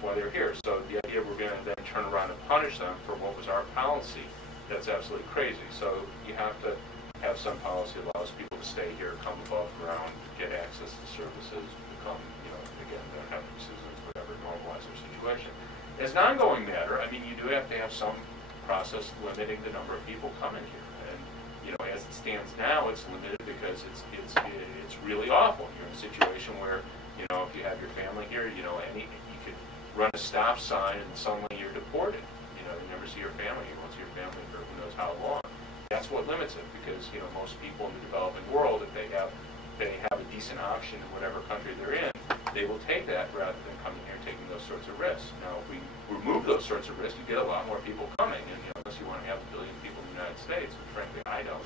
why they're here. So the idea we're going to then turn around and punish them for what was our policy, that's absolutely crazy. So you have to have some policy that allows people to stay here, come above ground, get access to services, become, you know, again, don't have to be citizens, whatever, normalize their situation. As an ongoing matter, I mean, you do have to have some process limiting the number of people coming here. And, you know, as it stands now, it's limited because it's really awful. You're in a situation where, you know, if you have your family here, you know, you could run a stop sign and suddenly you're deported. You know, you never see your family. You won't see your family for who knows how long. That's what limits it, because, you know, most people in the developing world, if they have a decent option in whatever country they're in, they will take that rather than coming here and taking those those sorts of risks. Now, if we remove those sorts of risks, you get a lot more people coming, and unless you want to have 1 billion people in the United States, which frankly I don't,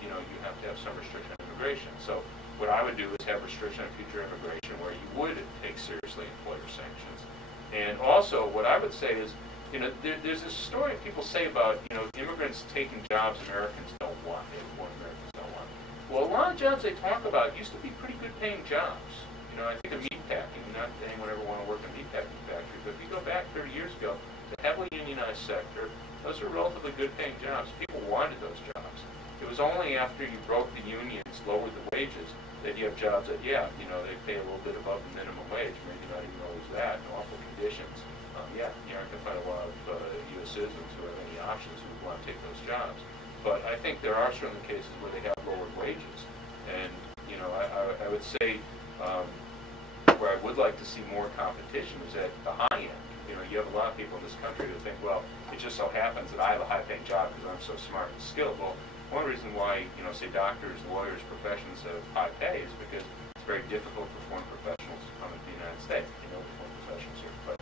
you have to have some restriction on immigration. So what I would do is have restriction on future immigration where you would take seriously employer sanctions. And also, what I would say is, there's this story people say about, immigrants taking jobs Americans don't want, native-born Americans don't want. Well, a lot of jobs they talk about used to be pretty good paying jobs. I think of meatpacking, not that anyone ever want to work in a meatpacking factory, but if you go back 30 years ago, it's a heavily unionized sector. Those are relatively good paying jobs. People wanted those jobs. It was only after you broke the unions, lowered the wages, that you have jobs that, they pay a little bit above the minimum wage, maybe not even always that, in awful conditions. You're not going to find a lot of U.S. citizens who have any options who want to take those jobs. But I think there are certainly cases where they have lowered wages. And, I would say where I would like to see more competition is at the high end. You have a lot of people in this country who think, well, it just so happens that I have a high-paying job because I'm so smart and skilled. Well, one reason why, say doctors, lawyers, professions have high pay is because it's very difficult for foreign professionals to come into the United States. The foreign professionals here, but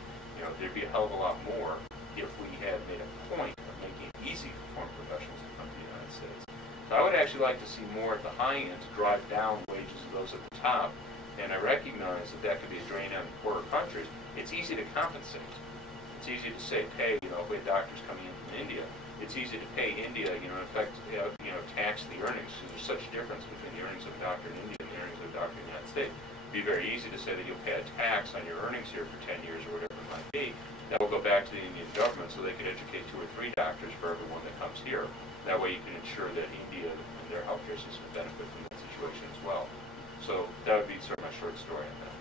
there'd be a hell of a lot more if we had made a point of making it easy for foreign professionals to come to the United States. So I would actually like to see more at the high end to drive down wages of those at the top. And I recognize that could be a drain on poorer countries. It's easy to compensate. It's easy to say, pay, if we had doctors coming in from India, it's easy to pay India, in effect, tax the earnings. There's such a difference between the earnings of a doctor in India and the earnings of a doctor in the United States. It'd be very easy to say that you'll pay a tax on your earnings here for 10 years or whatever it might be. That will go back to the Indian government so they can educate 2 or 3 doctors for everyone that comes here. That way you can ensure that India and their healthcare system benefit from that situation as well. So that would be sort of my short story on that.